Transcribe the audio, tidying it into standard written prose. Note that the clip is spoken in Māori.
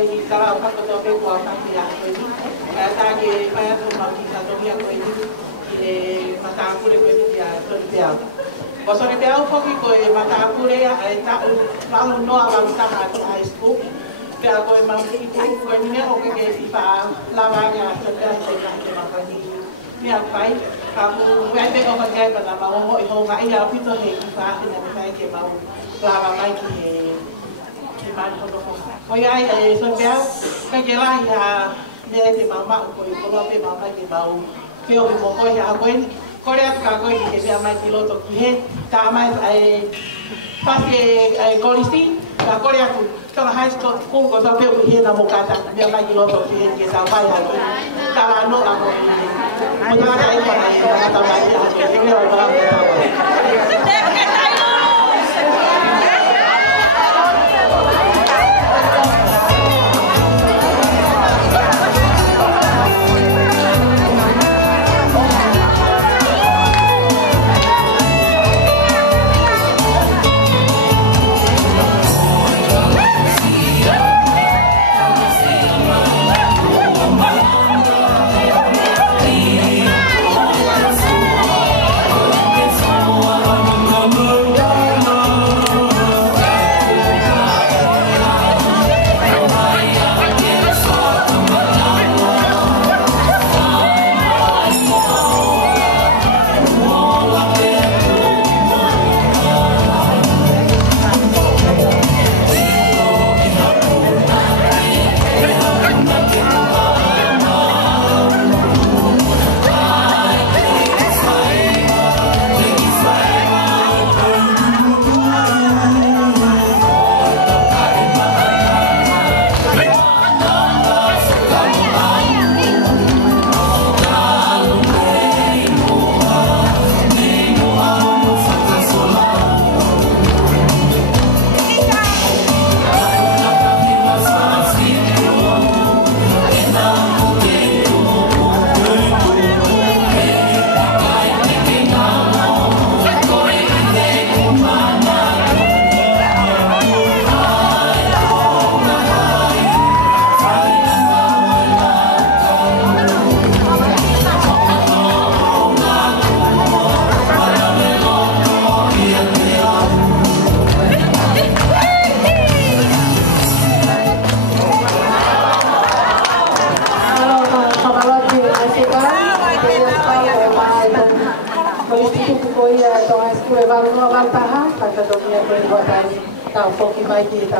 ai kara kako to be ko ta ki ya ko ni ta ke pa ya to ma ki ta to ya ko ni e mata ku le ko ni ya to ya ko so ni Peau ko ki ko e mata ku le ya ta ma no ava ta ma to high school Peau ko e ma ki ko ni ne o ke pa la va ya ta ta ke ma ka ni ni a pai ka ku wa be ko ka ba na ma ho ho ga ya pi to he ki pa ni na mai ke ma la va mai ki Oi ai so Peau ka ke la ya ne te mama ko i ko pe mama ke mau Peau mo ko ya ko ni ko le ka ko ni ke ya mai ki lo to ki he ta mai ai pa ke ai ko listi ka ko le ku to la high school ko so Peau ki he na mo ka ta ya mai ki lo to ki he ke sa pa ya ko ta la no a mo ni mo ya ai ko na ta mai ya ke le o ba Tauolunga,